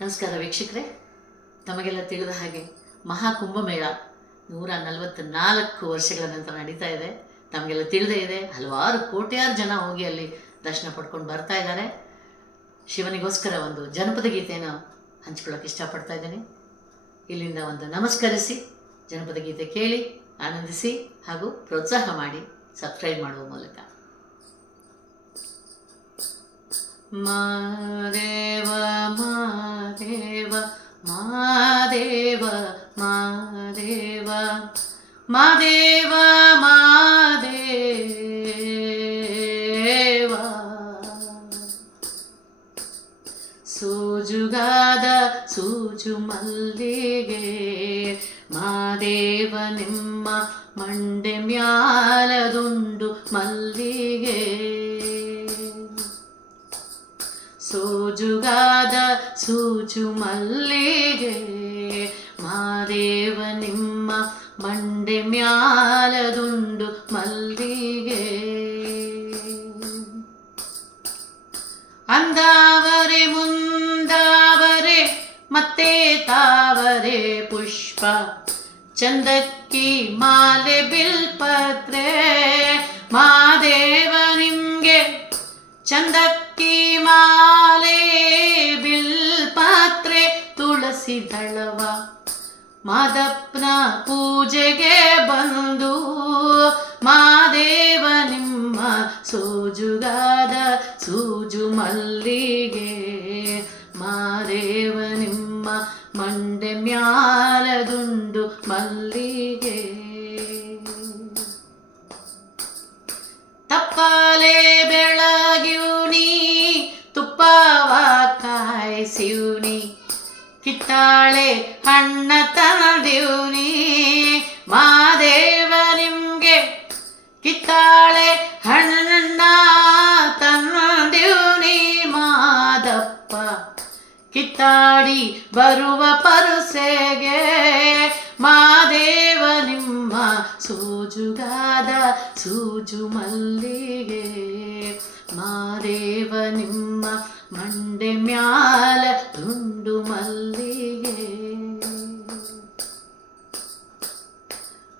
ನಮಸ್ಕಾರ ವೀಕ್ಷಕರೇ, ತಮಗೆಲ್ಲ ತಿಳಿದ ಹಾಗೆ ಮಹಾಕುಂಭಮೇಳ 144 ವರ್ಷಗಳ ನಂತರ ನಡೀತಾ ಇದೆ. ತಮಗೆಲ್ಲ ತಿಳಿದೇ ಇದೆ, ಹಲವಾರು ಕೋಟ್ಯಾರು ಜನ ಹೋಗಿ ಅಲ್ಲಿ ದರ್ಶನ ಪಡ್ಕೊಂಡು ಬರ್ತಾ ಇದ್ದಾರೆ. ಶಿವನಿಗೋಸ್ಕರ ಒಂದು ಜನಪದ ಗೀತೆಯನ್ನು ಹಂಚ್ಕೊಳ್ಳೋಕೆ ಇಷ್ಟಪಡ್ತಾ ಇದ್ದೇನೆ. ಇಲ್ಲಿಂದ ಒಂದು ನಮಸ್ಕರಿಸಿ ಜನಪದ ಗೀತೆ ಕೇಳಿ ಆನಂದಿಸಿ ಹಾಗೂ ಪ್ರೋತ್ಸಾಹ ಮಾಡಿ ಸಬ್ಸ್ಕ್ರೈಬ್ ಮಾಡುವ ಮೂಲಕ. ಮಾದೇವ ಮಾದೇವ ಮಾದೇವ ಮಾದೇವ ಮಾದೇವ ಮಾದೇವ ಸೋಜುಗಾದ ಸೂಜು ಮಲ್ಲಿಗೆ ಮಾದೇವ ನಿಮ್ಮ ಮಂಡೆ ಮ್ಯಾಲದುಂಡು ಮಲ್ಲಿಗೆ. ಸೋಜುಗಾದ ಸೂಜು ಮಲ್ಲಿಗೆ ಮಾದೇವ ನಿಮ್ಮ ಮಂಡೆ ಮ್ಯಾಲದುಂಡು ಮಲ್ಲಿಗೆ. ಅಂದಾವರೆ ಮುಂದಾವರೆ ಮತ್ತೆ ತಾವರೆ ಪುಷ್ಪ ಚಂದಕ್ಕಿ ಮಾಲೆ ಬಿಲ್ಪತ್ರೆ ಮಾದೇವ ನಿಮ್ಗೆ ಚಂದಕ್ಕಿ ಮಾಲೆ ಬಿಲ್ಪತ್ರೆ ತುಳಸಿ ದಳವ ಮಾದಪ್ಪನ ಪೂಜೆಗೆ ಬಂದು ಮಾದೇವ ನಿಮ್ಮ ಸೋಜುಗಾದ ಸೂಜು ಮಲ್ಲಿಗೆ ಮಾದೇವ ನಿಮ್ಮ ಮಂಡೆ ಮ್ಯಾಲದುಂಡು ಮಲ್ಲಿಗೆ. ತಪ್ಪಾಲೆ ಬೆಳಗಿವ್ನಿ ತುಪ್ಪವ ಕಾಯಿಸಿವ್ನಿ ಕಿತ್ತಾಳೆ ಹಣ್ಣ ತಂದಿವ್ನಿ ಮಾದೇವ ನಿಮ್ಗೆ ಕಿತ್ತಾಳೆ ಹಣ್ಣ ತಂದಿವ್ನಿ ಮಾದಪ್ಪ ಕಿತ್ತಾಡಿ ಬರುವ ಪರುಸೆಗೆ ಮಾದೇವ ನಿಮ್ಮ ಸೋಜುಗಾದ ಸೂಜು ಮಲ್ಲಿಗೆ ಮಾದೇವ ನಿಮ್ಮ ಮಂಡೆ ಮ್ಯಾಲ ದುಂಡು ಮಲ್ಲಿಗೆ.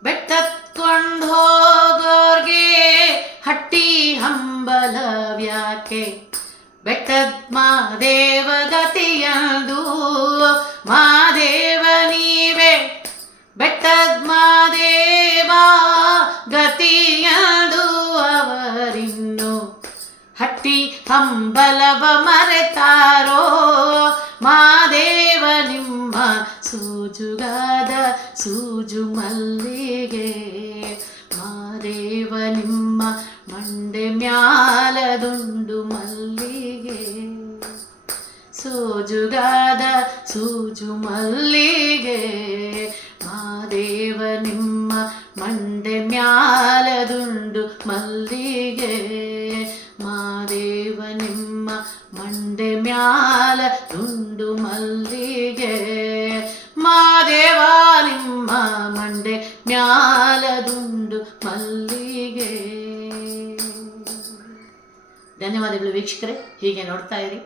ಬೆಟ್ಟತ್ಕೊಂಡು ಹೋಗೋರ್ಗೆ ಹಟ್ಟಿ ಹಂಬಲವ್ಯಾಕೆ ಬೆಟ್ಟದ ಮಾದೇವ ಗತಿಯದು ಮಾದೇವ ನೀವೇ ಬೆಟ್ಟದ ಮಾದೇವ ಗತಿಯದು ಅವರಿನ್ನು ಹಟ್ಟಿ ಹಂಬಲವ ಮರೆತಾರೋ ಮಾದೇವ ನಿಮ್ಮ ಸೂಜುಗಾದ ಸೂಜು ಮಲ್ಲಿಗೆ ಮಾದೇವ ನಿಮ್ಮ ಮಂಡೆ ಮ್ಯಾಲದುಂಡು ಮಲ್ಲಿಗೆ. ಸೋಜುಗಾದ ಸೂಜು ಮಲ್ಲಿಗೆ ಮಾದೇವ ನಿಮ್ಮ ಮಂಡೆ ಮ್ಯಾಲದುಂಡು ಮಲ್ಲಿಗೆ ಮಾದೇವ ನಿಮ್ಮ ಮಂಡೆ ಮ್ಯಾಲ ದುಂಡು ಮಲ್ಲಿಗೆ ಮಾದೇವ ನಿಮ್ಮ ಮಂಡೆ ಮ್ಯಾಲ ದುಂಡು ಮಲ್ಲಿಗೆ. ಧನ್ಯವಾದಗಳು ವೀಕ್ಷಕರೇ, ಹೀಗೆ ನೋಡ್ತಾ ಇರಿ.